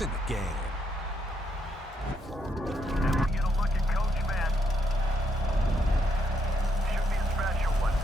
It's in the game. And we get a look at Coach Man. Should be a special one.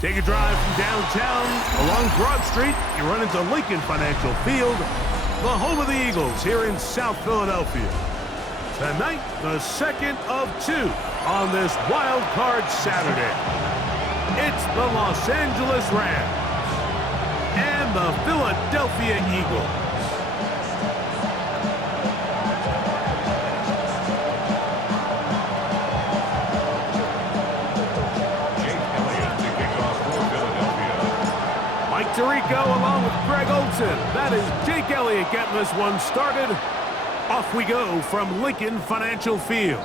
Take a drive from downtown along Broad Street. You run into Lincoln Financial Field, the home of the Eagles here in South Philadelphia. Tonight, the second of two on this wild card Saturday. It's the Los Angeles Rams and the Philadelphia Eagles. Tirico along with Greg Olsen. That is Jake Elliott getting this one started. Off we go from Lincoln Financial Field.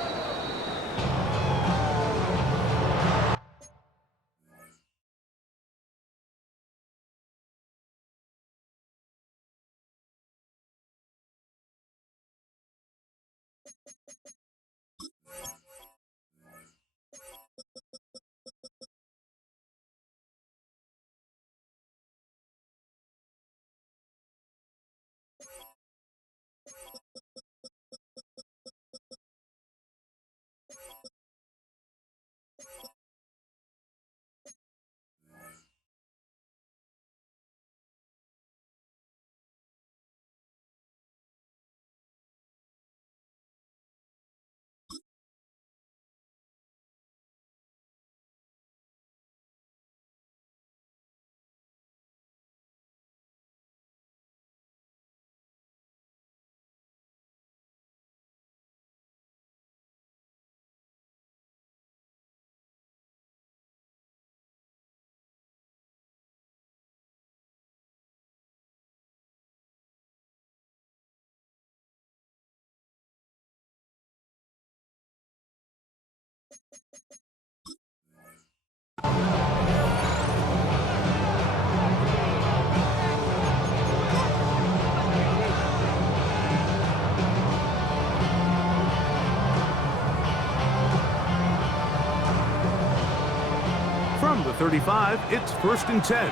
From the 35, it's 1st and 10.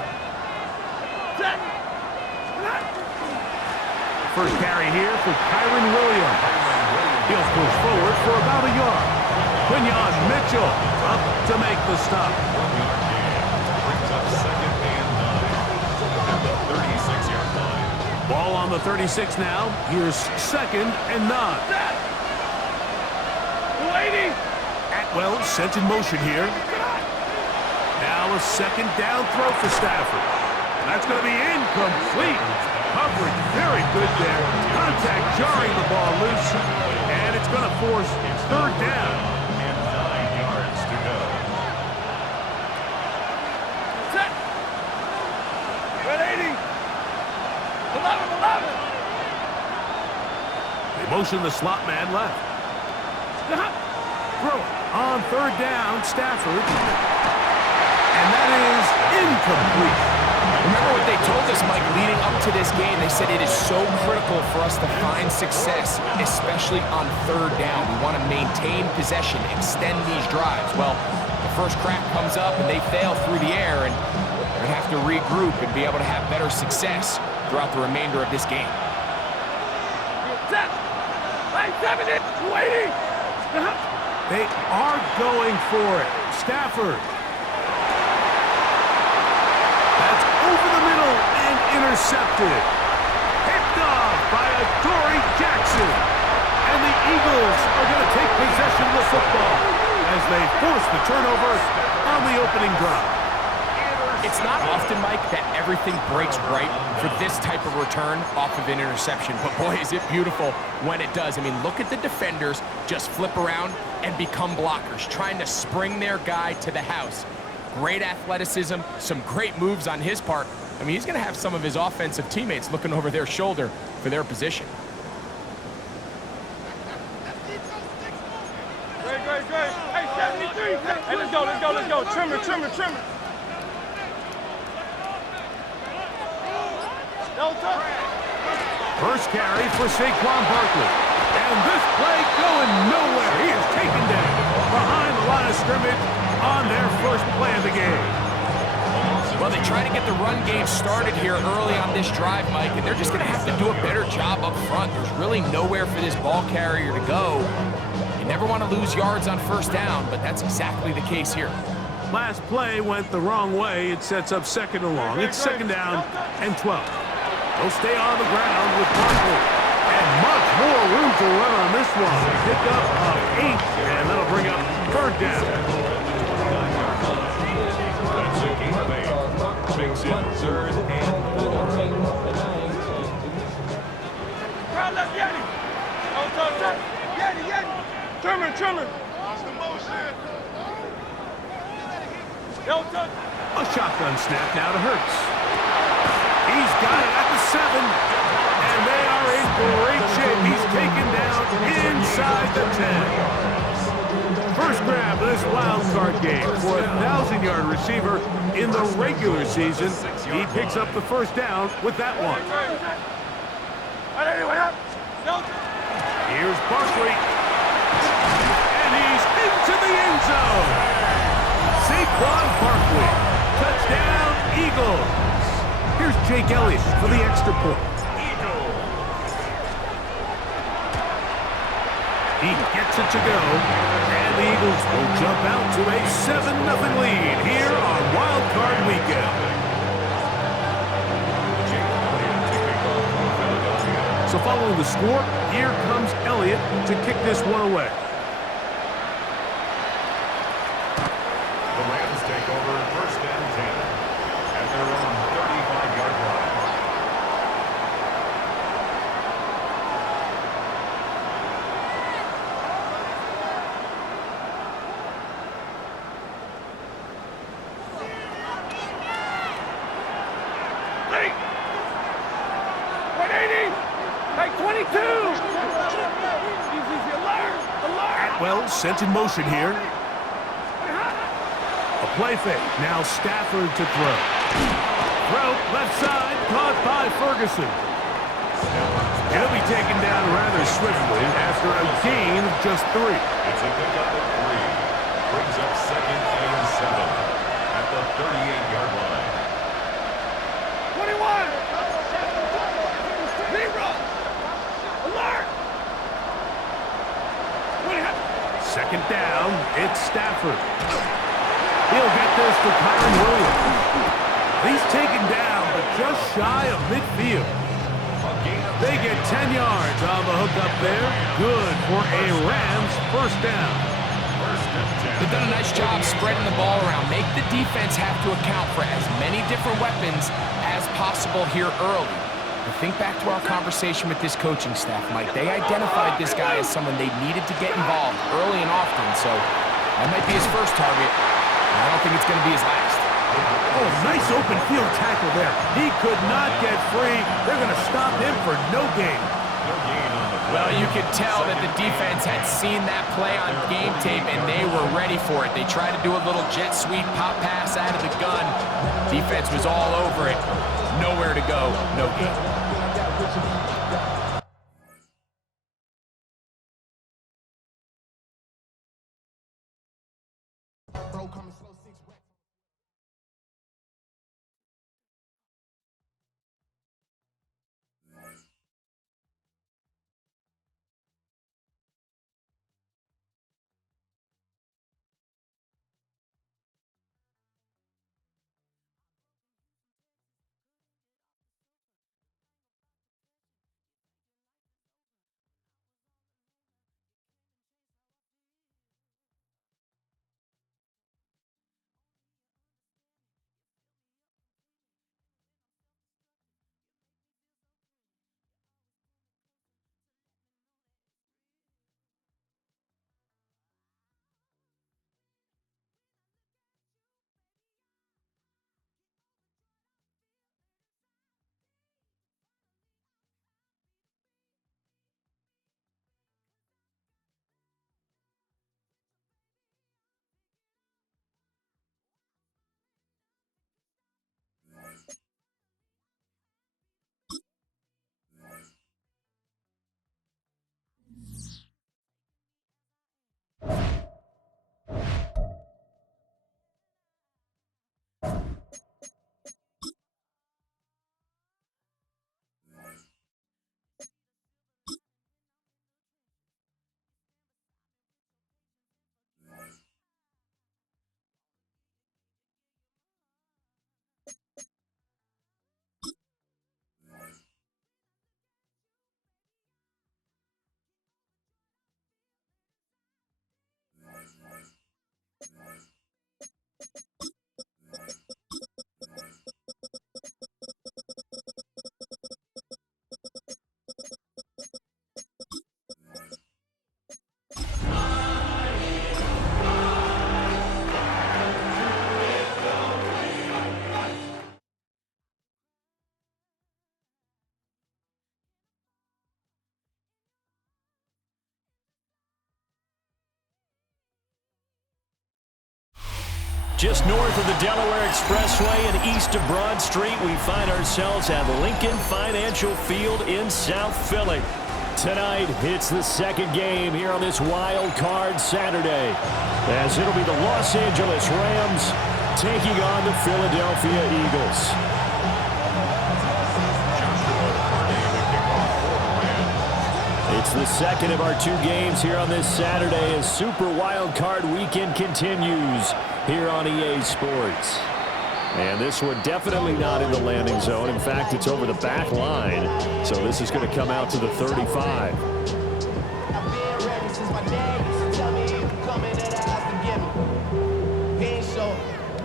First carry here for Kyren Williams. He'll push forward for about a yard. Quinyon Mitchell up to make the stop. Brings up 2nd and 9 at the 36-yard line. Ball on the 36 now. Here's 2nd and 9. Atwell sent in motion here. Now a 2nd down throw for Stafford. That's going to be incomplete. Coverage very good there. Contact jarring the ball loose. And it's going to force 3rd down. And 9 yards to go. Set. 180. 11. They motion the slot man left. Throw it on 3rd down, Stafford. And that is incomplete. Remember what they told us, Mike, leading up to this game. They said it is so critical for us to find success, especially on third down. We want to maintain possession, extend these drives. Well, the first crack comes up and they fail through the air, and they're going to have to regroup and be able to have better success throughout the remainder of this game. Set. Line 7 in. Waiting. They are going for it. Stafford. That's over the middle and intercepted. Picked off by Adoree Jackson. And the Eagles are going to take possession of the football as they force the turnover on the opening drive. It's not often, Mike, that everything breaks right for this type of return off of an interception. But boy, is it beautiful when it does. I mean, look at the defenders just flip around and become blockers, trying to spring their guy to the house. Great athleticism, some great moves on his part. I mean, he's going to have some of his offensive teammates looking over their shoulder for their position. Great. Hey, 73. Hey, let's go. Trimmer. Delta. First carry for Saquon Barkley. And this play going nowhere. He is taken down behind the line of scrimmage on their first play of the game. Well, they try to get the run game started here early on this drive, Mike, and they're just going to have to do a better job up front. There's really nowhere for this ball carrier to go. You never want to lose yards on first down, but that's exactly the case here. Last play went the wrong way. It sets up second and long. It's second down and 12. They'll stay on the ground with Barkley. And much more room to run on this one. Pick up of 8, and that'll bring up third down. That's a gain of 8. Makes it third and 4. Crowd left Yeti. Yeti. Trimmer. Watch the motion. Delta. A shotgun snap now to Hurts. He's got it at the 7, and they are in great shape. He's taken down inside the 10. First grab of this wild card game for a 1,000-yard receiver in the regular season. He picks up the first down with that one. Here's Barkley, and he's into the end zone. Saquon Barkley, touchdown Eagles. Here's Jake Elliott for the extra point. He gets it to go, and the Eagles will jump out to a 7-0 lead here on Wild Card Weekend. So following the score, here comes Elliott to kick this one away. The Rams take over first and 10 at their own 35-yard line. Atwell sent in motion here. A play fake. Now Stafford to throw. Throw left side, caught by Ferguson. He'll be taken down rather swiftly after a gain of just 3. It's a pickup of 3. Brings up second and 7 at the 38-yard line. 21. Zero. Alert. Second down, it's Stafford. He'll get this to Kyren Williams. He's taken down, but just shy of midfield. They get 10 yards on the hook up there. Good for a Rams first down. They've done a nice job spreading the ball around. Make the defense have to account for as many different weapons as possible here early. But think back to our conversation with this coaching staff, Mike. They identified this guy as someone they needed to get involved early and often, so that might be his first target. I don't think it's going to be his last. Oh, nice open field tackle there. He could not get free. They're going to stop him for no gain. No gain on the Well, you could tell that the defense had seen that play on game tape, and they were ready for it. They tried to do a little jet sweep pop pass out of the gun. Defense was all over it. Nowhere to go, no gain. Just north of the Delaware Expressway and east of Broad Street, we find ourselves at Lincoln Financial Field in South Philly. Tonight, it's the second game here on this wild card Saturday, as it'll be the Los Angeles Rams taking on the Philadelphia Eagles. It's the second of our two games here on this Saturday as Super Wild Card Weekend continues here on EA Sports. And this one definitely not in the landing zone. In fact, it's over the back line. So this is going to come out to the 35.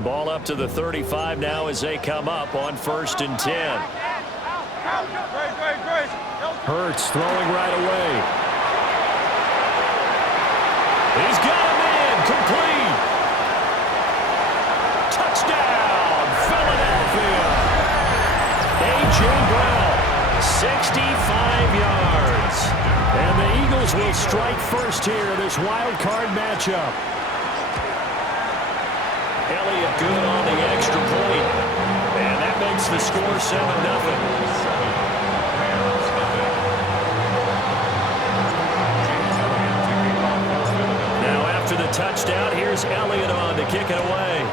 Ball up to the 35 now as they come up on 1st and 10. Hurts throwing right away. He's got him in. Complete. Touchdown, Philadelphia. A.J. Brown, 65 yards. And the Eagles will strike first here in this wild card matchup. Elliott good on the extra point. And that makes the score 7-0. The touchdown. Here's Elliott on to kick it away.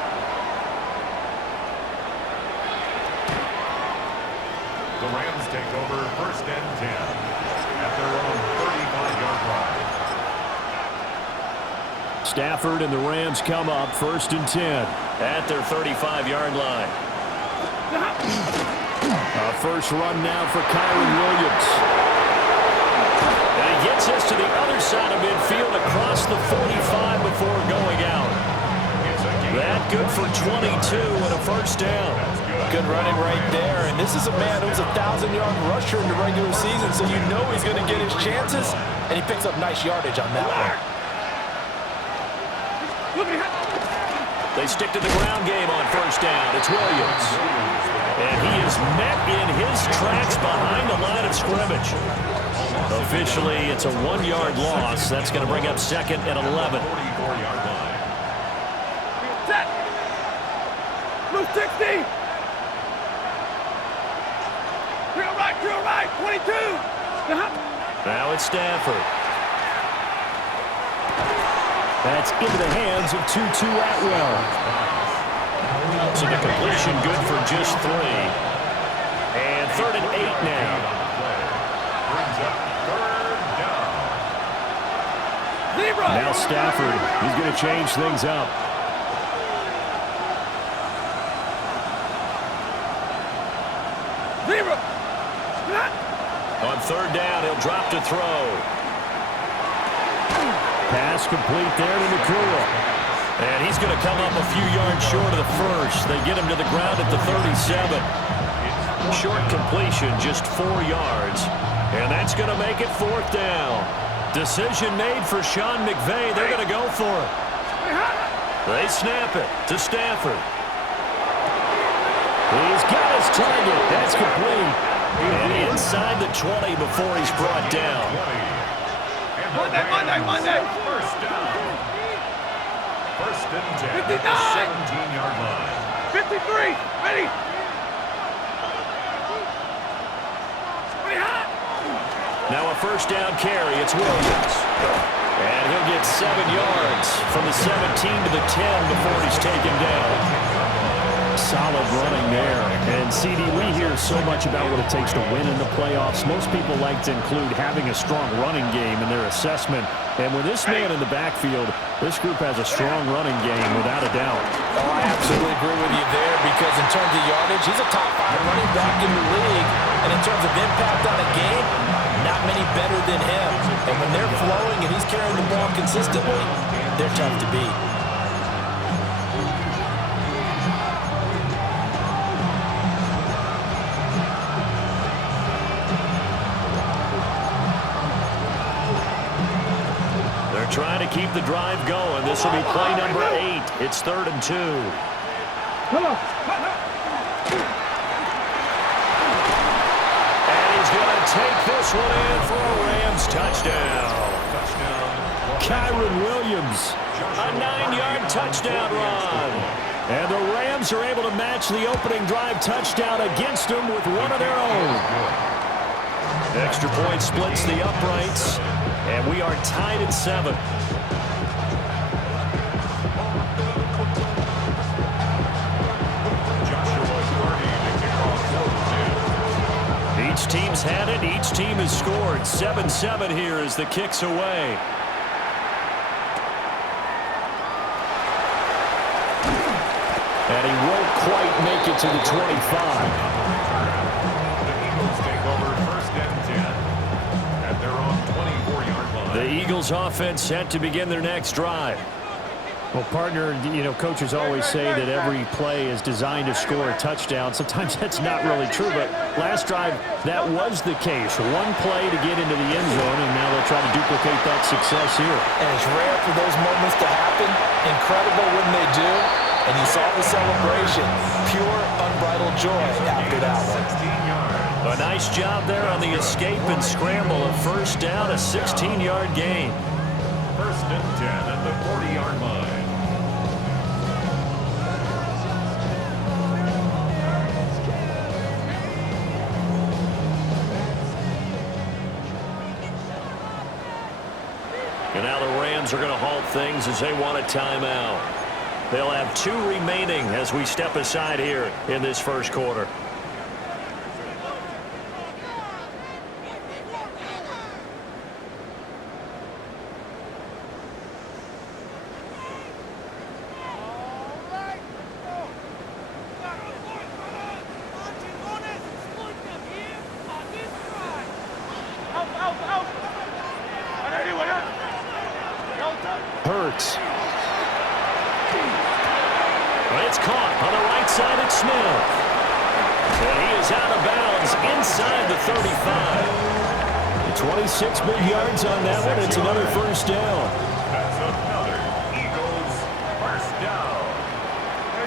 The Rams take over 1st and 10 at their own 35-yard line. Stafford and the Rams come up 1st and 10 at their 35-yard line. A first run now for Kyren Williams. And he gets us to the other side of midfield across the 45 before going out. That good for 22 and a first down. Good running right there. And this is a man who's a 1,000-yard rusher in the regular season, so you know he's going to get his chances. And he picks up nice yardage on that one. They stick to the ground game on first down. It's Williams. And he is met in his tracks behind the line of scrimmage. Officially, it's a 1-yard loss. That's going to bring up 2nd and 11. 44-yard line. Set. Blue 60. Drill right, 22. Now it's Stafford. That's into the hands of Tutu Atwell. So the completion good for just 3. And 3rd and 8 now. Brings up 3rd down. Now Stafford, he's going to change things up. On 3rd down, he'll drop to throw. Pass complete there to Nakua. And he's going to come up a few yards short of the first. They get him to the ground at the 37. Short completion, just 4 yards. And that's going to make it 4th down. Decision made for Sean McVay. They're going to go for it. They snap it to Stafford. He's got his target. That's complete. And inside the 20 before he's brought down. Monday. First down. 1st and 10 at 59. the 17-yard line. 53. Ready. Now a 1st down carry. It's Williams. And he'll get 7 yards from the 17 to the 10 before he's taken down. Solid running there. And, CD, we hear so much about what it takes to win in the playoffs. Most people like to include having a strong running game in their assessment. And with this man in the backfield, this group has a strong running game without a doubt. Oh, I absolutely agree with you there because in terms of yardage, he's a top 5 running back in the league. And in terms of impact on a game, not many better than him. And when they're flowing and he's carrying the ball consistently, they're tough to beat. Trying to keep the drive going. This will be play number 8. It's 3rd and 2. And he's going to take this one in for a Rams touchdown. Kyren Williams, a 9-yard touchdown run. And the Rams are able to match the opening drive touchdown against them with one of their own. Extra point splits the uprights. And we are tied at 7. Each team's had it. Each team has scored. 7-7 here as the kick's away. And he won't quite make it to the 25. The Eagles take over 1st and 10 at their own 24-yard line. The Eagles offense set to begin their next drive. Well, partner, you know, coaches always say that every play is designed to score a touchdown. Sometimes that's not really true, but last drive, that was the case. One play to get into the end zone, and now they'll try to duplicate that success here. And it's rare for those moments to happen. Incredible when they do. And you saw the celebration. Pure, unbridled joy after that one. 16 yards. A nice job there on the escape and scramble. A 1st down, a 16-yard gain. 1st and 10 at the 40-yard line. And now the Rams are going to halt things as they want a timeout. They'll have 2 remaining as we step aside here in this 1st quarter. Hurts. It's caught on the right side at Smith. And he is out of bounds inside the 35. 26 big yards on that one. It's another 1st down. That's another Eagles 1st down.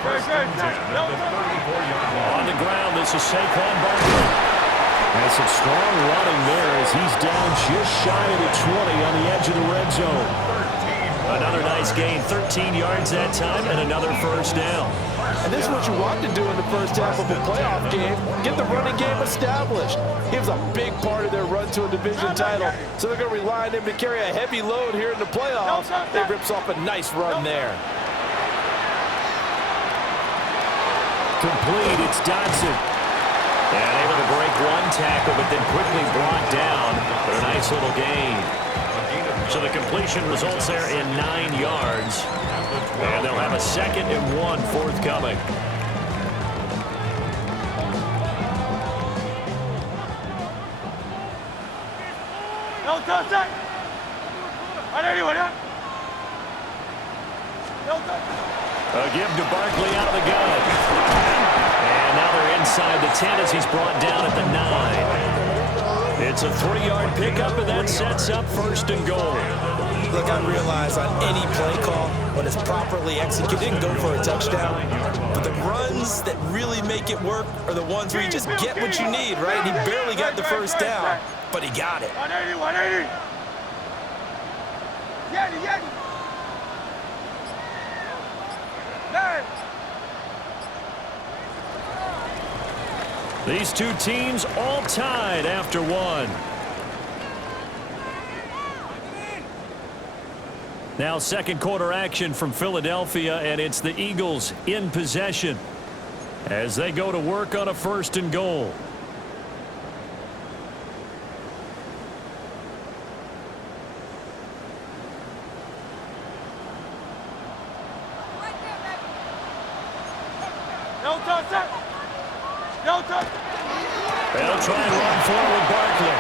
1st and 10 at the 34-yard line. On the ground, this is Saquon Barkley. And some strong running there as he's down just shy of the 20 on the edge of the red zone. Another nice gain, 13 yards that time, and another first down. And this is what you want to do in the first half of a playoff game. Get the running game established. He was a big part of their run to a division title. So they're going to rely on him to carry a heavy load here in the playoffs. They rips off a nice run there. Complete, it's Dodson. And able to break one tackle, but then quickly brought down. But a nice little gain. So the completion results there in 9 yards. And they'll have a 2nd and 1 forthcoming. No touch. A give to Barkley out of the gun. And now they're inside the 10 as he's brought down at the 9. It's a 3-yard pickup, and that sets up 1st and goal. Look, I realize on any play call, when it's properly executed, you can go for a touchdown. But the runs that really make it work are the ones where you just get what you need, right? He barely got the first down, but he got it. 180. Yeti. These two teams all tied after one. Now 2nd quarter action from Philadelphia, and it's the Eagles in possession as they go to work on a 1st and goal. They'll try and run forward Barkley.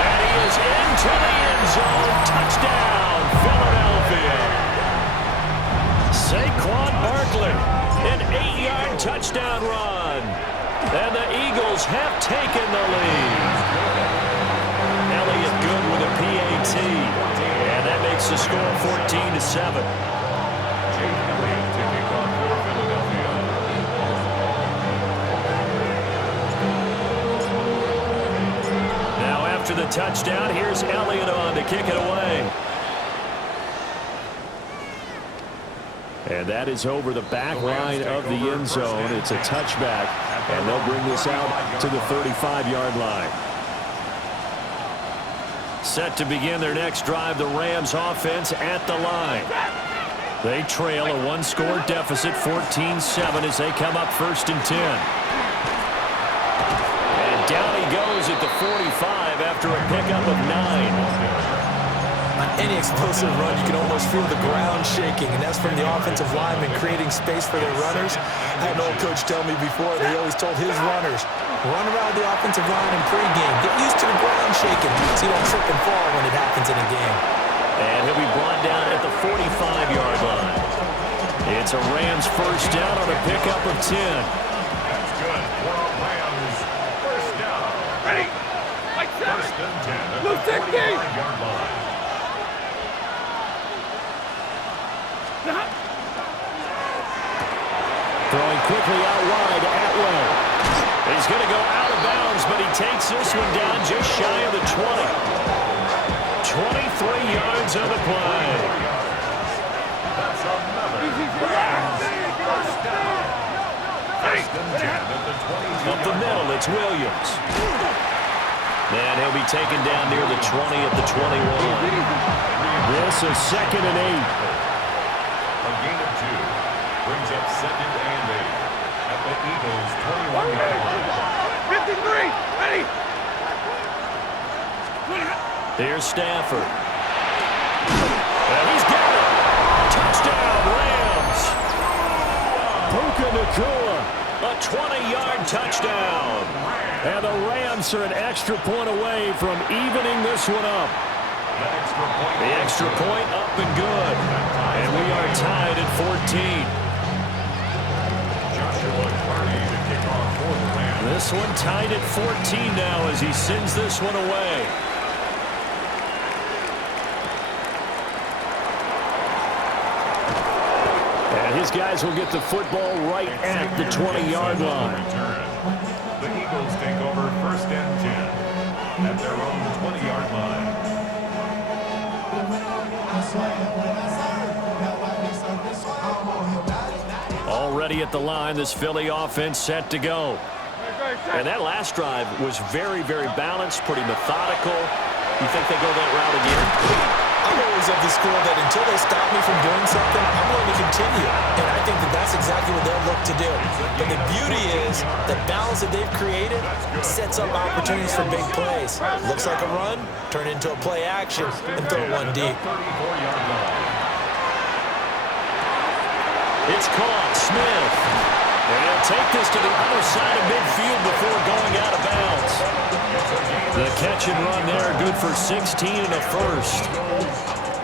And he is into the end zone. Touchdown, Philadelphia. Saquon Barkley, an 8-yard touchdown run. And the Eagles have taken the lead. Elliott good with a PAT. And that makes the score 14-7. After the touchdown, here's Elliott on to kick it away. And that is over the back line of the end zone. It's a touchback, and they'll bring this out to the 35-yard line. Set to begin their next drive, the Rams offense at the line. They trail a 1-score deficit, 14-7, as they come up 1st and 10. Down he goes at the 45 after a pickup of 9. On any explosive run, you can almost feel the ground shaking, and that's from the offensive linemen creating space for their runners. I had an old coach tell me before that he always told his runners, run around the offensive line in pregame. Get used to the ground shaking so you don't trip and fall when it happens in a game. And he'll be brought down at the 45-yard line. It's a Rams 1st down on a pickup of 10. That's good for a Rams. First down. Ready? Like 7. 1st and 10 at Blue the 45-yard line. Throwing quickly out wide, Atwell. He's going to go out of bounds, but he takes this one down just shy of the 20. 23 yards on the play. That's another Rams first down. 1st and 10 at the 22. Up the middle, it's Williams. And he'll be taken down near the 20 at the 21. This is 2nd and 8. A gain of 2 brings up 2nd and 8 at the Eagles' 21-yard line. 53. Ready? Here's Stafford. And he's got it. Touchdown, Rams. Puka Nacua, a 20-yard touchdown. And the Rams are an extra point away from evening this one up. The extra point up and good. And we are tied at 14. Joshua Carney to kick off for the Rams. This one tied at 14 now as he sends this one away. And his guys will get the football right at the 20-yard line. The Eagles take over 1st and 10. at their own 20-yard line. Already at the line, this Philly offense set to go. And that last drive was very, very balanced, pretty methodical. You think they go that route again? I'm always of the school that until they stop me from doing something, I'm going to continue. And I think that that's exactly what they'll look to do. But the beauty is the balance that they've created sets up opportunities for big plays. Looks like a run, turn it into a play action, and throw one deep. It's caught. Smith. And he'll take this to the other side of midfield before going out of bounds. The catch and run there, good for 16 and a first.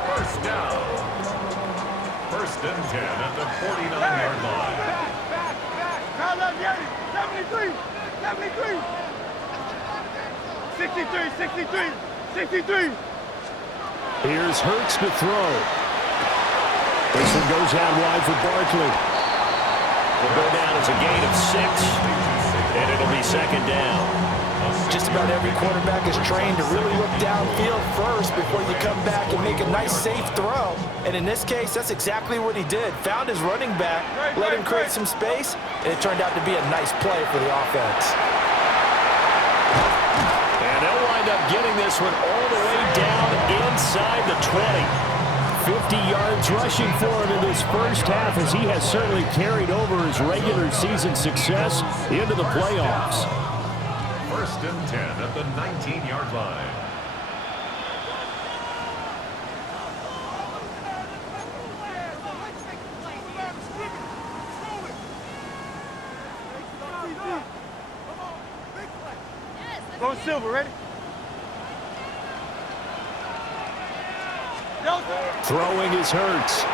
First down. First and 10 at the 49-yard line. Crowd up, Yanni. 73. 73. 63. 63. 63. Here's Hurts to throw. This one goes out wide for Barkley. Will go down as a gain of 6, and it'll be second down. Just about every quarterback is trained to really look downfield first before you come back and make a nice, safe throw. And in this case, that's exactly what he did. Found his running back, let him create some space, and it turned out to be a nice play for the offense. And they'll wind up getting this one all the way down inside the 20. 50 yards rushing for him in this first half, as he has certainly carried over his regular season success into the playoffs. First and 10 at the 19-yard line. Go Silver, ready? Throwing is Hurts.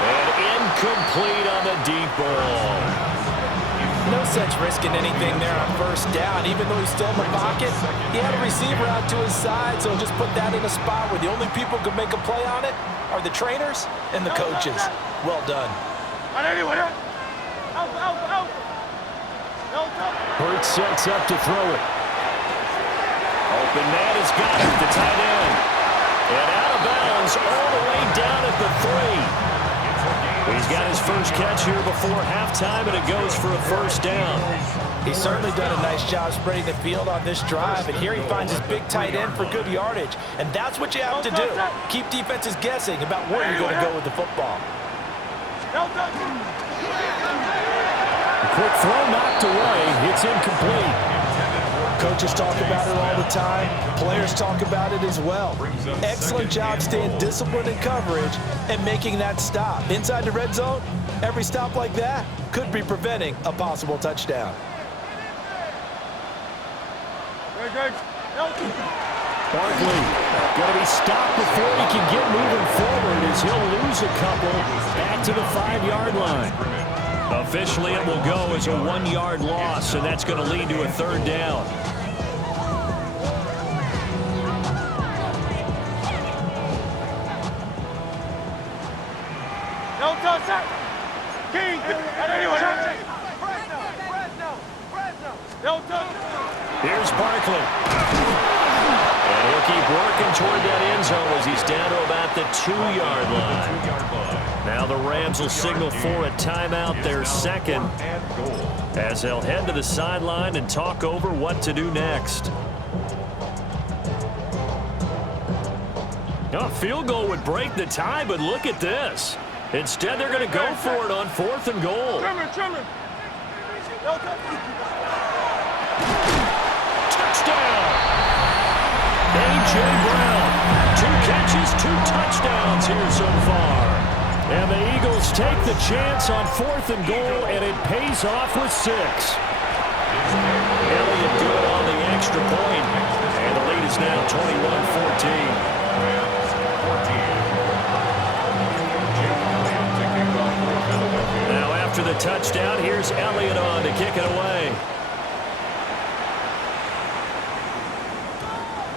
And incomplete on the deep ball. No sense risking anything there on first down. Even though he's still in the pocket, he had a receiver out to his side, so just put that in a spot where the only people who can make a play on it are the trainers and the coaches. Well done. Hurts sets up to throw it. Open man has got it, the tight end. And out of bounds all the way down at the 3. He's got his first catch here before halftime, and it goes for a first down. He's certainly done a nice job spreading the field on this drive, and here he finds his big tight end for good yardage. And that's what you have to do. Keep defenses guessing about where you're going to go with the football. A quick throw knocked away. It's incomplete. Coaches talk about it all the time. Players talk about it as well. Excellent job staying disciplined in coverage and making that stop. Inside the red zone, every stop like that could be preventing a possible touchdown. Barkley going to be stopped before he can get moving forward, as he'll lose a couple back to the 5-yard line. Officially, it will go as a 1-yard loss, and that's going to lead to a third down. Don't touch that. King. Don't touch it. Here's Barkley. And he'll keep working toward that end zone as he's down to about the 2-yard line. Now the Rams will signal for a timeout, their second, as they'll head to the sideline and talk over what to do next. A field goal would break the tie, but look at this. Instead, they're going to go for it on 4th and goal. Trimmer. Touchdown! A.J. Brown. 2 catches, 2 touchdowns here so far. And the Eagles take the chance on 4th and goal, and it pays off with 6. Elliott good on the extra point, and the lead is now 21-14. Now after the touchdown, here's Elliott on to kick it away.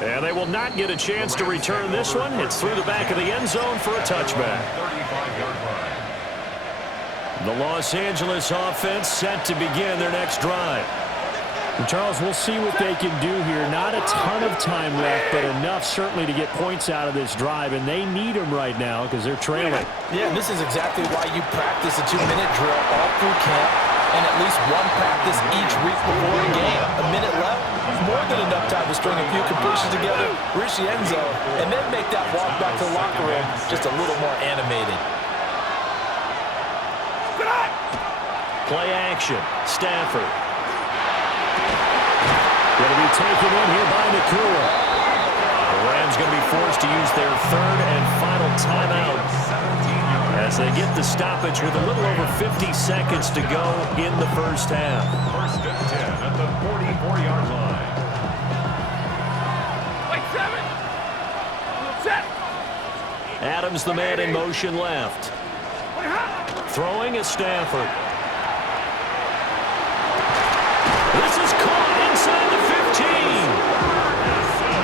And they will not get a chance to return this one. It's through the back of the end zone for a touchback. The Los Angeles offense set to begin their next drive. Charles, we'll see what they can do here. Not a ton of time left, but enough certainly to get points out of this drive, and they need them right now because they're trailing. Yeah, and this is exactly why you practice a 2-minute drill all through camp and at least one practice each week before a game. A minute left, more than enough time to string a few completions together, reach the end zone, and then make that walk back to the locker room just a little more animated. Play action. Stafford. Going to be taken in here by Nakua. The Rams going to be forced to use their third and final timeout as they get the stoppage with a little over 50 seconds to go in the first half. First and 10 at the 44-yard line. Like 7. Set. Adams, the man in motion left. Throwing is Stafford. This is caught inside the 15.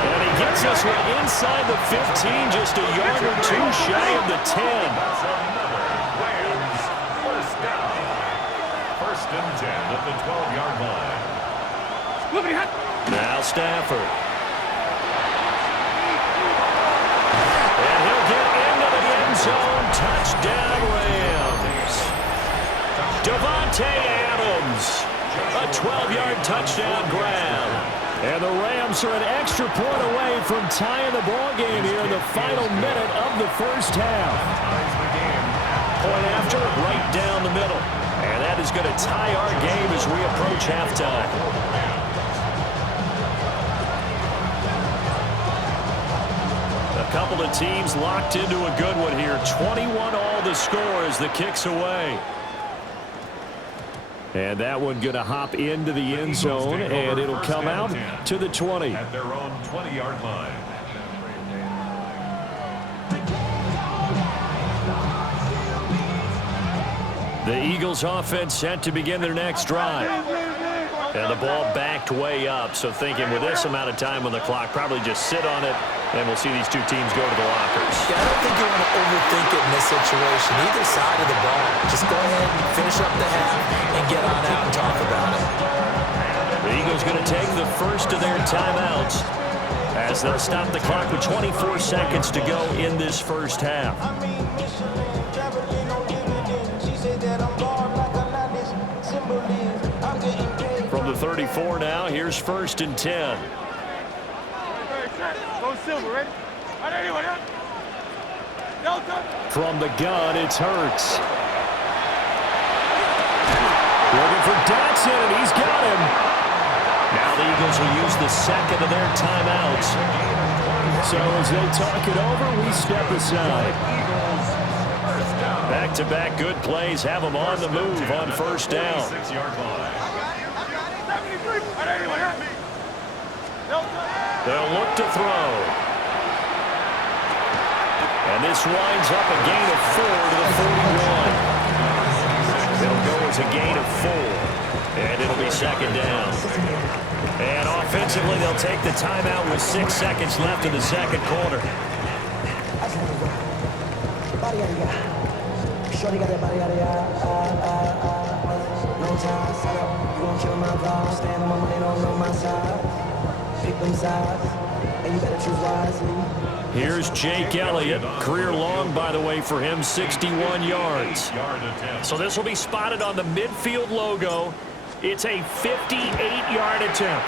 And he gets us inside the 15, just a yard or two shy of the 10. Rams first down. First and 10 at the 12-yard line. Now Stafford. And he'll get into the end zone. Touchdown Rams. Davante Adams. A 12-yard touchdown grab. And the Rams are an extra point away from tying the ball game here in the final minute of the first half. Point after, right down the middle. And that is going to tie our game as we approach halftime. A couple of teams locked into a good one here. 21 all the score as the kick's away. And that one going to hop into the end zone, and it'll come out to the 20. At their own 20-yard line. The Eagles offense set to begin their next drive. And the ball backed way up, so thinking with this amount of time on the clock, probably just sit on it, and we'll see these two teams go to the lockers. Yeah, I don't think you want to overthink it in this situation. Either side of the ball. Just go ahead and finish up the half and get on out and talk about it. The Eagles going to take the first of their timeouts as they'll stop the clock with 24 seconds to go in this first half. From the 34 now, here's first and 10. Go Silver, ready? Delta. From the gun, it's Hurts. Looking for Dotson, and he's got him. Now the Eagles will use the second of their timeouts. So as they talk it over, we step aside. Back-to-back good plays have them on the move on first down. 6-yard line. They'll look to throw. And this winds up a gain of 4 to the 41. It'll go as a gain of 4. And it'll be second down. And offensively, they'll take the timeout with 6 seconds left in the second quarter. Here's Jake Elliott. Career long, by the way, for him, 61 yards. So this will be spotted on the midfield logo. It's a 58-yard attempt.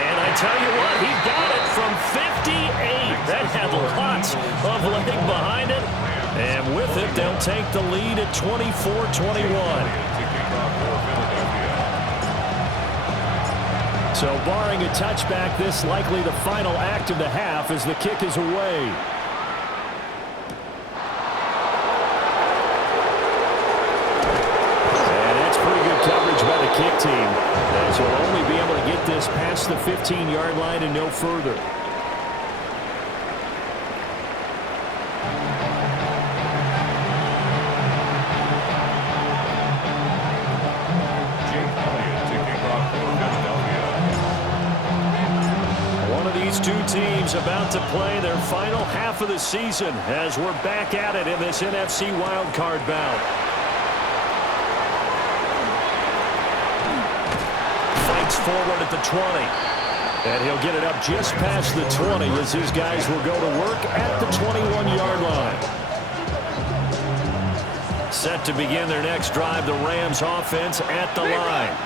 And I tell you what, he got it from 58. That had lots of leg behind it. And with it, they'll take the lead at 24-21. So barring a touchback, this likely the final act of the half as the kick is away. And that's pretty good coverage by the kick team, as we'll only be able to get this past the 15-yard line and no further. Two teams about to play their final half of the season as we're back at it in this NFC wildcard bout. looks forward at the 20. And he'll get it up just past the 20 as his guys will go to work at the 21-yard line. Set to begin their next drive, the Rams offense at the line.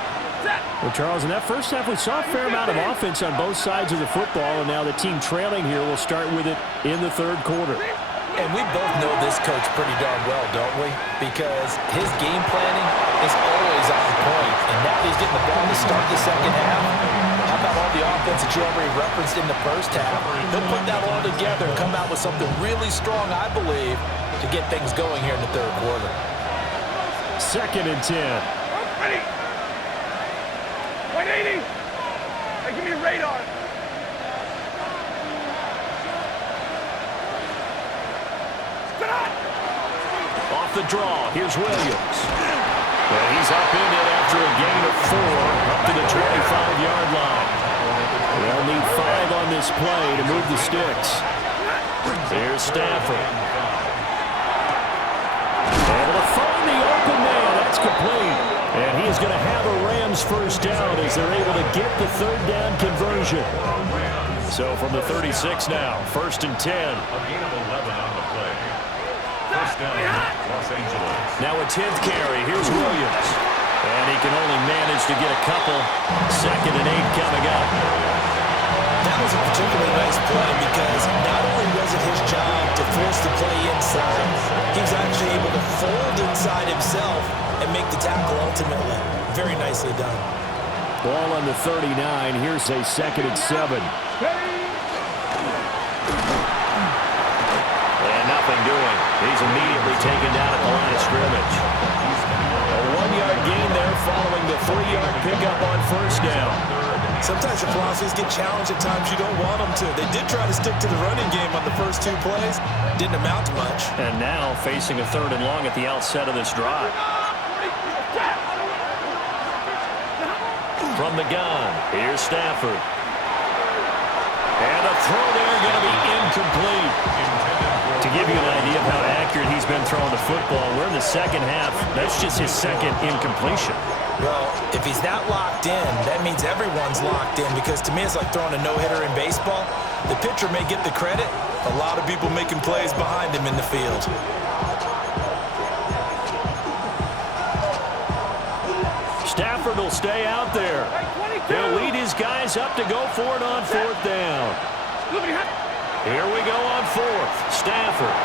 Well, Charles, in that first half, we saw a fair amount of offense on both sides of the football, and now the team trailing here will start with it in the third quarter. And we both know this coach pretty darn well, don't we? Because his game planning is always on point. And now he's getting the ball to start the second half. How about all the offense that you already referenced in the first half? He'll put that all together and come out with something really strong, I believe, to get things going here in the third quarter. 2nd and 10. Ready. 180. Hey, give me a radar. Off the draw, here's Williams. And he's up in it after a gain of 4, up to the 25-yard line. They'll need 5 on this play to move the sticks. Here's Stafford. Able to find the open man. That's complete. And he's going to have a Rams first down as they're able to get the third down conversion. So from the 36 now, 1st and 10. A gain of 11 on the play. First down, Los Angeles. Now a 10th carry. Here's Williams. And he can only manage to get a couple. 2nd and 8 coming up. That was a particularly nice play because not only was it his job to force the play inside, he was actually able to fold inside himself and make the tackle ultimately. Very nicely done. Ball on the 39. Here's a 2nd and 7. And nothing doing. He's immediately taken down at the line of scrimmage. A 1-yard gain there following the 3-yard pickup on first down. Sometimes your philosophies get challenged at times you don't want them to. They did try to stick to the running game on the first 2 plays. Didn't amount to much. And now facing a 3rd and long at the outset of this drive. From the gun, here's Stafford. And the throw there going to be incomplete. To give you an idea of how accurate he's been throwing the football, we're in the second half. That's just his 2nd incompletion. Well, if he's that locked in, that means everyone's locked in because to me it's like throwing a no-hitter in baseball. The pitcher may get the credit. A lot of people making plays behind him in the field. Stafford will stay out there. He'll lead his guys up to go for it on 4th down. Here we go on 4th. Stafford.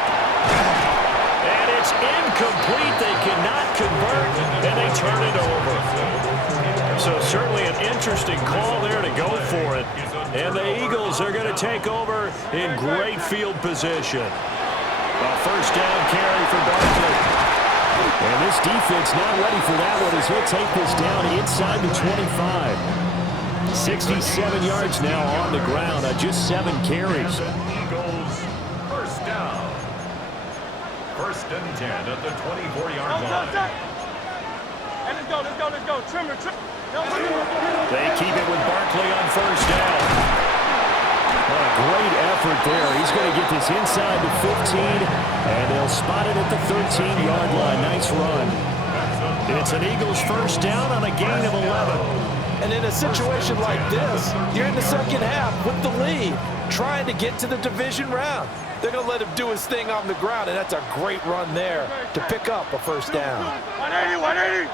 And it's incomplete. They cannot convert, and they turn it over. So certainly an interesting call there to go for it. And the Eagles are going to take over in great field position. A first down carry for Barkley. And this defense not ready for that one as he'll take this down inside the 25. 67 yards now on the ground on just 7 carries. Eagles, first down. 1st and 10 at the 24-yard line. Hey, let's go. Trimmer. They keep it with Barkley on first down. What a great effort there. He's going to get this inside the 15, and they'll spot it at the 13-yard line. Nice run. It's an Eagles first down on a gain of 11. And in a situation like this, you're in the second half with the lead, trying to get to the division round. They're going to let him do his thing on the ground, and that's a great run there to pick up a first down. 180.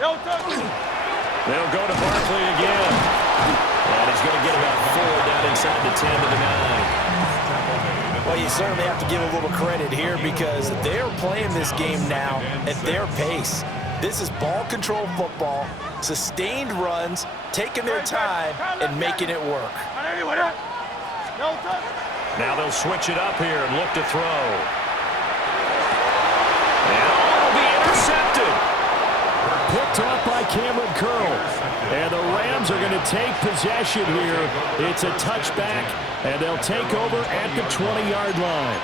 They'll go to Barkley again. And he's going to get about 4 down inside the 10 to the 9. Well, you certainly have to give a little credit here because they're playing this game now at their pace. This is ball control football, sustained runs, taking their time, and making it work. Now they'll switch it up here and look to throw. And it'll be intercepted. Picked off by Cameron Curl. And the Rams are going to take possession here. It's a touchback, and they'll take over at the 20-yard line.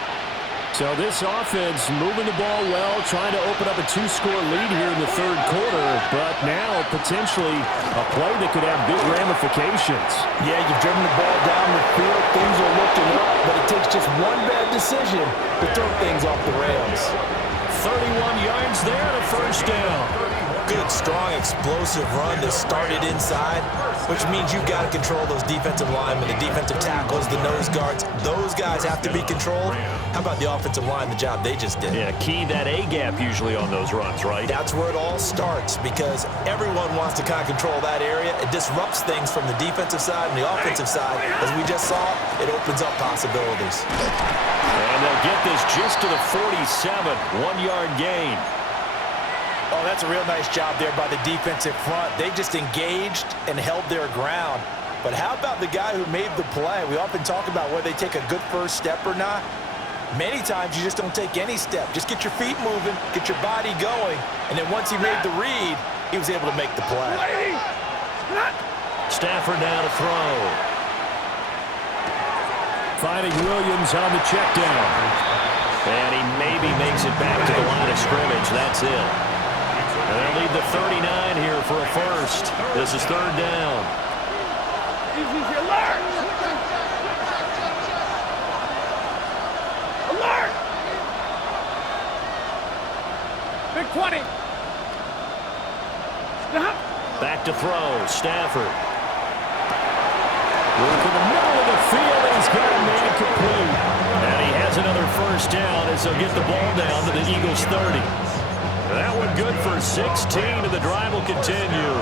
So this offense moving the ball well, trying to open up a 2-score lead here in the third quarter, but now potentially a play that could have big ramifications. Yeah, you've driven the ball down the field, things are looking up, but it takes just one bad decision to throw things off the rails. 31 yards there and a first down. Good, strong, explosive run that started inside, which means you've got to control those defensive linemen, the defensive tackles, the nose guards. Those guys have to be controlled. How about the offensive line, the job they just did? Yeah, key that A-gap usually on those runs, right? That's where it all starts because everyone wants to kind of control that area. It disrupts things from the defensive side and the offensive side. As we just saw, it opens up possibilities. And they'll get this just to the 47, 1-yard gain. Oh, that's a real nice job there by the defensive front. They just engaged and held their ground. But how about the guy who made the play? We often talk about whether they take a good first step or not. Many times you just don't take any step. Just get your feet moving, get your body going, and then once he made the read, he was able to make the play. Stafford now to throw. Finding Williams on the check down. And he maybe makes it back to the line of scrimmage. That's it. And they'll leave the 39 here for a first. This is third down. Easy, alert! Alert! Big 20. Stop. Back to throw. Stafford. Look in the middle of the field. He's got a man complete. And he has another first down as they'll get the ball down to the Eagles 30. That one good for 16, and the drive will continue.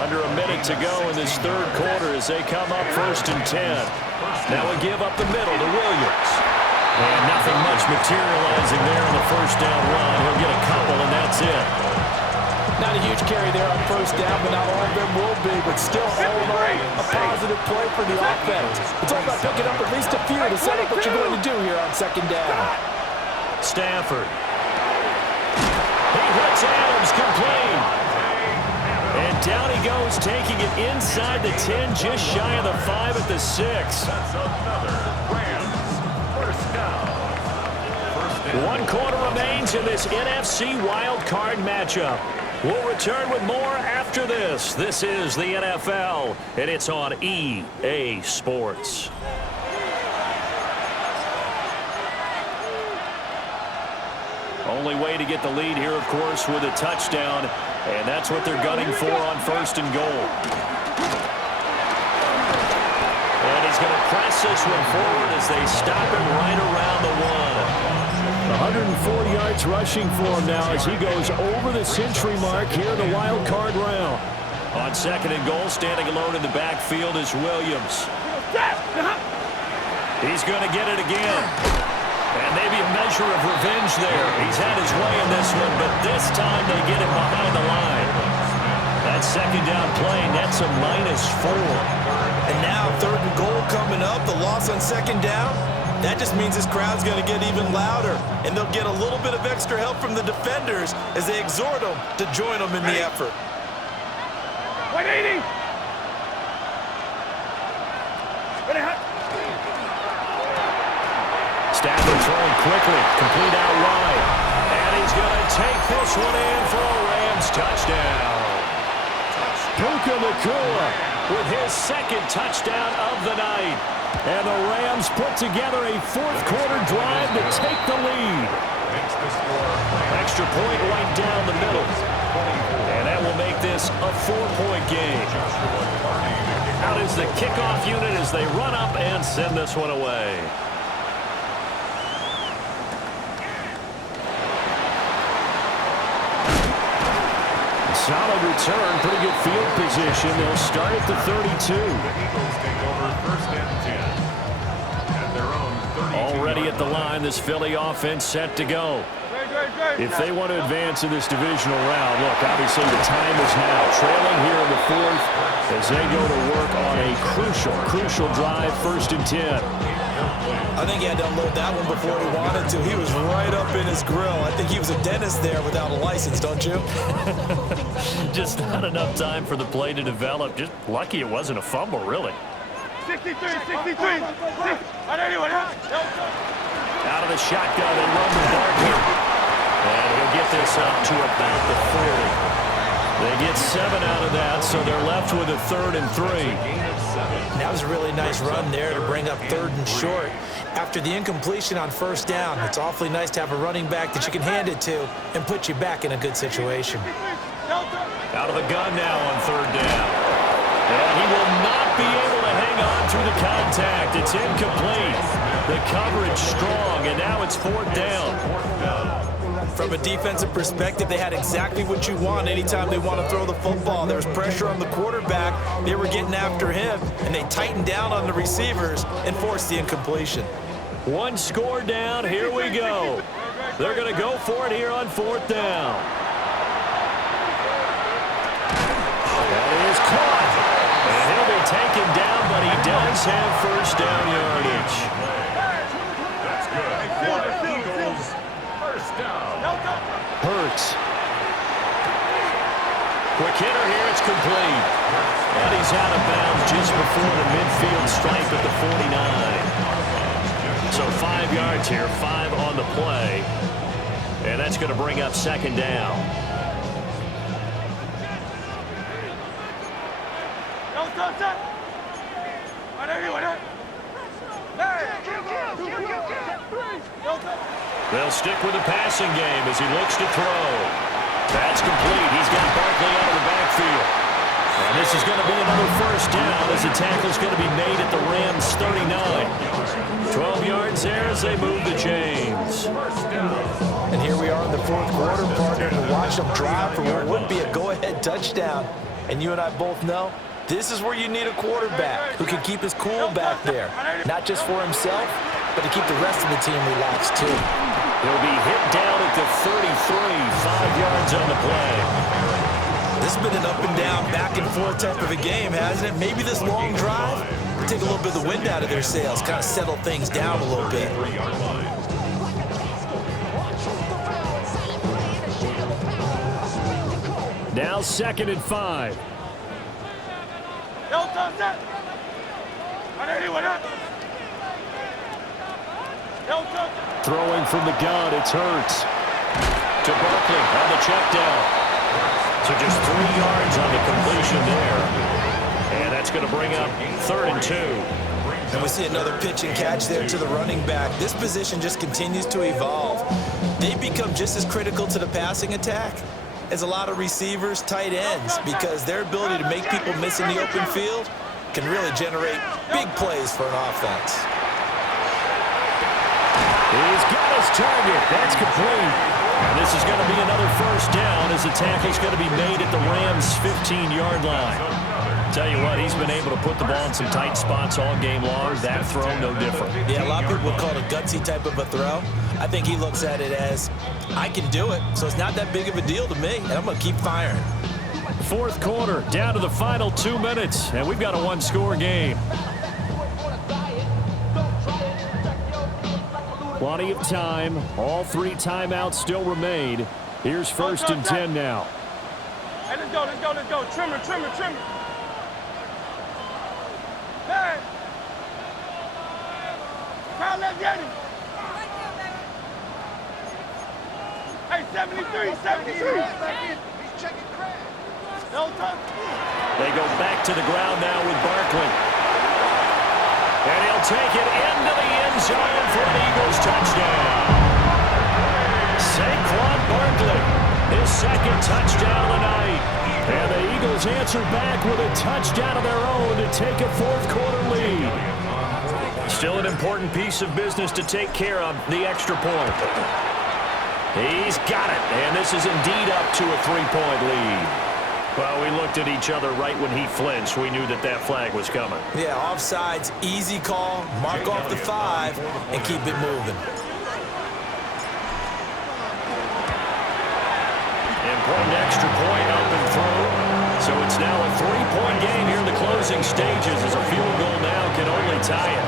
Under a minute to go in this third quarter as they come up 1st and 10. Now we give up the middle to Williams. And nothing much materializing there on the first down run. He'll get a couple, and that's it. Not a huge carry there on first down, but not all of them will be. But still, all in all, a positive play for the offense. It's all about picking up at least a few to set up what you're going to do here on second down. Stafford. He hits Adams, complete. And down he goes, taking it inside the 10, just shy of the 5 at the 6. That's another Rams first down. 1 quarter remains in this NFC wild card matchup. We'll return with more after this. This is the NFL, and it's on EA Sports. Only way to get the lead here, of course, with a touchdown, and that's what they're gunning for on 1st and goal. And he's going to press this one forward as they stop him right around the 104 yards rushing for him now as he goes over the century mark here in the wild card round. On 2nd and goal, standing alone in the backfield is Williams. He's going to get it again. And maybe a measure of revenge there. He's had his way in this one, but this time they get him behind the line. That second down play, that's a -4. And now 3rd and goal coming up, the loss on 2nd down. That just means this crowd's going to get even louder, and they'll get a little bit of extra help from the defenders as they exhort them to join them in the effort. 180. Stafford throwing quickly, complete out wide. And he's going to take this one in for a Rams touchdown. Puka Nacua with his 2nd touchdown of the night. And the Rams put together a 4th quarter drive to take the lead. Extra point right down the middle. And that will make this a 4-point game. Out is the kickoff unit as they run up and send this one away. Solid return, pretty good field position. They'll start at the 32. The Eagles take over 1st and 10. At their own 32. Already at the line, this Philly offense set to go. If they want to advance in this divisional round, look, obviously the time is now. Trailing here in the 4th as they go to work on a crucial drive, 1st and 10. I think he had to unload that one before he wanted to. He was right up in his grill. I think he was a dentist there without a license, don't you? Just not enough time for the play to develop. Just lucky it wasn't a fumble, really. 63. Out of the shotgun, they run to Barkley. And he'll get this up to about the 40. They get 7 out of that, so they're left with a 3rd and 3. 7. That was a really nice run there to bring up 3rd and short. After the incompletion on 1st down, it's awfully nice to have a running back that you can hand it to and put you back in a good situation. Out of the gun now on 3rd down. And he will not be able to hang on through the contact. It's incomplete. The coverage strong, and now it's 4th down. From a defensive perspective, they had exactly what you want anytime they want to throw the football. There was pressure on the quarterback. They were getting after him, and they tightened down on the receivers and forced the incompletion. 1 score down. Here we go. They're going to go for it here on 4th down. That is caught. And he'll be taken down, but he does have 1st down yardage. That's good. For the Eagles, 1st down. Hurts. Quick hitter here, it's complete. And he's out of bounds just before the midfield stripe at the 49. So 5 yards here, 5 on the play. And that's going to bring up 2nd down. They'll stick with the passing game as he looks to throw. That's complete. He's got Barkley out of the backfield. And this is going to be another 1st down as the tackle's going to be made at the Rams 39. 12 yards there as they move the chains. And here we are in the 4th quarter, partner, to watch them drive for what would be a go-ahead touchdown. And you and I both know this is where you need a quarterback who can keep his cool back there, not just for himself, but to keep the rest of the team relaxed too. He'll be hit down at the 33, 5 yards on the play. This has been an up and down, back and forth type of a game, hasn't it? Maybe this long drive will take a little bit of the wind out of their sails, kind of settle things down a little bit. Now 2nd and 5. Throwing from the gun, it's Hurts. To Barkley on the check down. So just 3 yards on the completion there. And that's going to bring up 3rd and 2. And we see another pitch and catch there to the running back. This position just continues to evolve. They've become just as critical to the passing attack as a lot of receivers, tight ends, because their ability to make people miss in the open field can really generate big plays for an offense. He's got his target. That's complete. And this is going to be another 1st down as the tackle's going to be made at the Rams' 15-yard line. Tell you what, he's been able to put the ball in some tight spots all game long. That throw, no different. Yeah, a lot of people would call it a gutsy type of a throw. I think he looks at it as, I can do it, so it's not that big of a deal to me, and I'm going to keep firing. 4th quarter, down to the final 2 minutes, and we've got a 1-score game. Plenty of time. All 3 timeouts still remain. Here's 1st and 10 now. Hey, let's go. Trimmer. Hey! Crowd, let's get him. Hey, 73. He's checking crack. They go back to the ground now with Barkley. And he'll take it into the end zone for an Eagles touchdown. Saquon Barkley, his 2nd touchdown of the night. And the Eagles answer back with a touchdown of their own to take a 4th quarter lead. Still an important piece of business to take care of, the extra point. He's got it, and this is indeed up to a 3-point lead. Well, we looked at each other right when he flinched. We knew that that flag was coming. Yeah, offsides, easy call, mark off the 5, and keep it moving. Important extra point up and through. So it's now a 3-point game here in the closing stages as a field goal now can only tie it.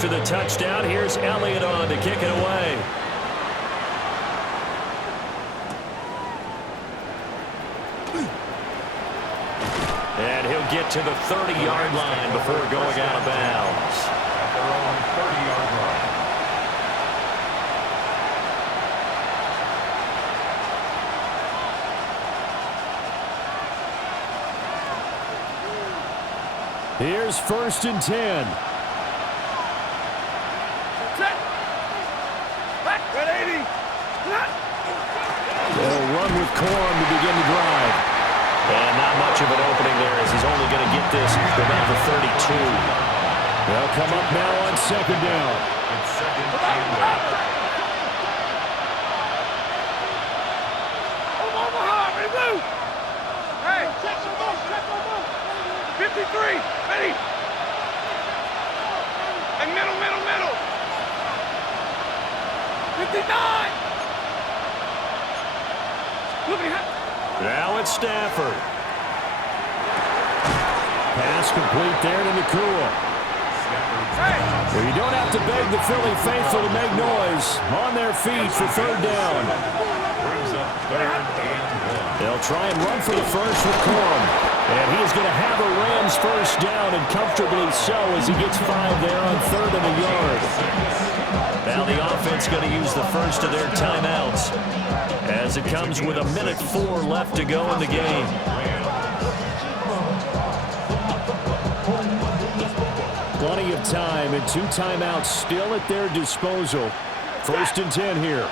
After the touchdown, here's Elliott on to kick it away. And he'll get to the 30-yard line before going out of bounds. At their own 30-yard line. Here's 1st and 10. They'll run with Corum to begin the drive. And not much of an opening there as he's only going to get this from about the 32. They'll come up now on 2nd down. It's 2nd and 8. Hey, check the move. 53, ready. And middle. 59. Now it's Stafford. Pass complete there to Nakua. Well, you don't have to beg the Philly faithful to make noise. On their feet for 3rd down. Brings up 3rd and 1. They'll try and run for the first with Corum. And he is going to have a Rams 1st down, and comfortably so as he gets 5 there on 3rd and a yard. Now the offense going to use the first of their timeouts as it comes with 1:04 left to go in the game. Plenty of time and 2 timeouts still at their disposal. 1st and 10 here.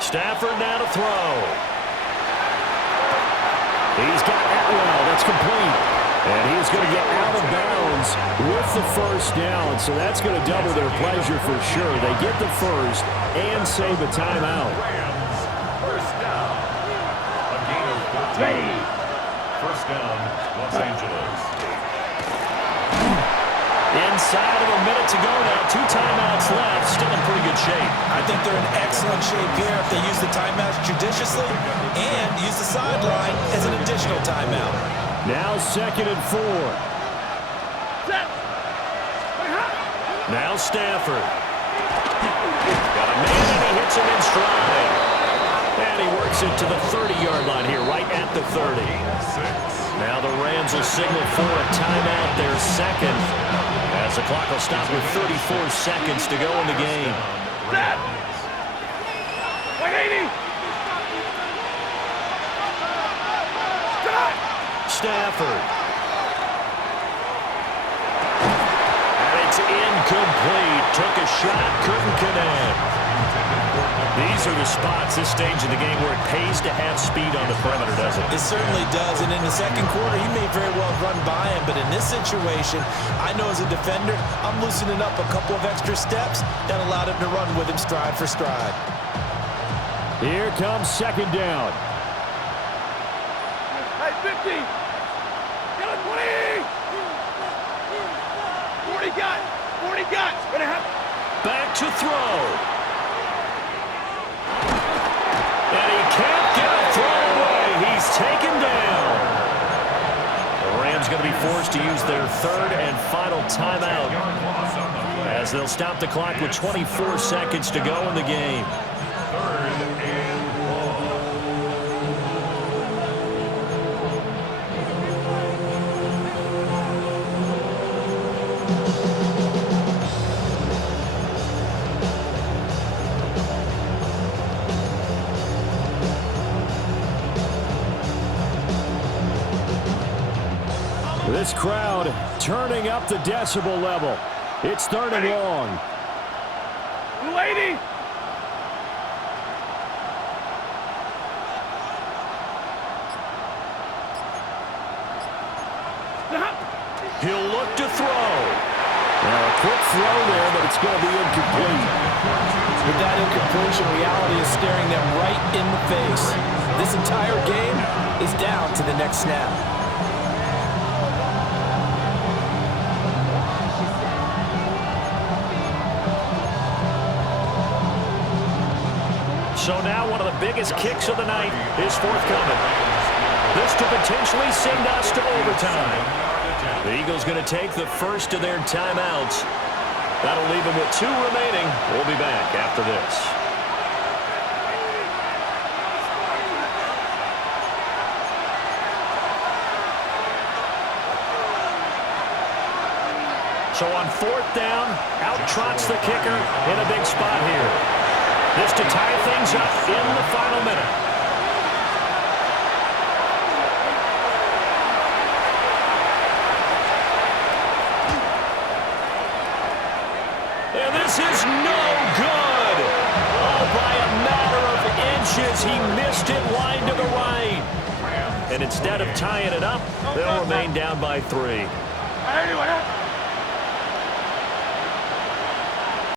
Stafford now to throw. He's got Atwell. That's complete. And he's going to get out of bounds with the 1st down. So that's going to double their pleasure for sure. They get the first and save a timeout. Rams, 1st down. A gain of 14. 1st down, Los Angeles. Inside of a minute to go now. 2 timeouts left. Still in pretty good shape. I think they're in excellent shape here if they use the timeouts judiciously and use the sideline as an additional timeout. Now 2nd and 4. Now Stafford. Got a man and he hits him in stride. And he works it to the 30-yard line here, right at the 30. Now the Rams will signal for a timeout, their 2nd. As the clock will stop with 34 seconds to go in the game. 180. Stafford. And it's incomplete. Took a shot, couldn't connect. These are the spots, this stage of the game, where it pays to have speed on the perimeter, doesn't it? It certainly does, and in the 2nd quarter, he may very well run by him, but in this situation, I know as a defender, I'm loosening up a couple of extra steps that allowed him to run with him stride for stride. Here comes 2nd down. Hey, 50. Get a 20. 40 got. Ready, Back to throw. And he can't get a throw away. He's taken down. The Rams going to be forced to use their 3rd and final timeout as they'll stop the clock with 24 seconds to go in the game. 3rd and 1. This crowd turning up the decibel level. It's 3rd and long. 280. He'll look to throw. Now a quick throw there, but it's going to be incomplete. With that incompletion, reality is staring them right in the face. This entire game is down to the next snap. So now one of the biggest kicks of the night is forthcoming. This to potentially send us to overtime. The Eagles going to take the first of their timeouts That'll leave him with 2 remaining. We'll be back after this. So on 4th down, out trots the kicker in a big spot here. This to tie things up in the final minute. And this is no good. Oh, by a matter of inches, he missed it wide to the right. And instead of tying it up, they'll remain down by 3. Anyway,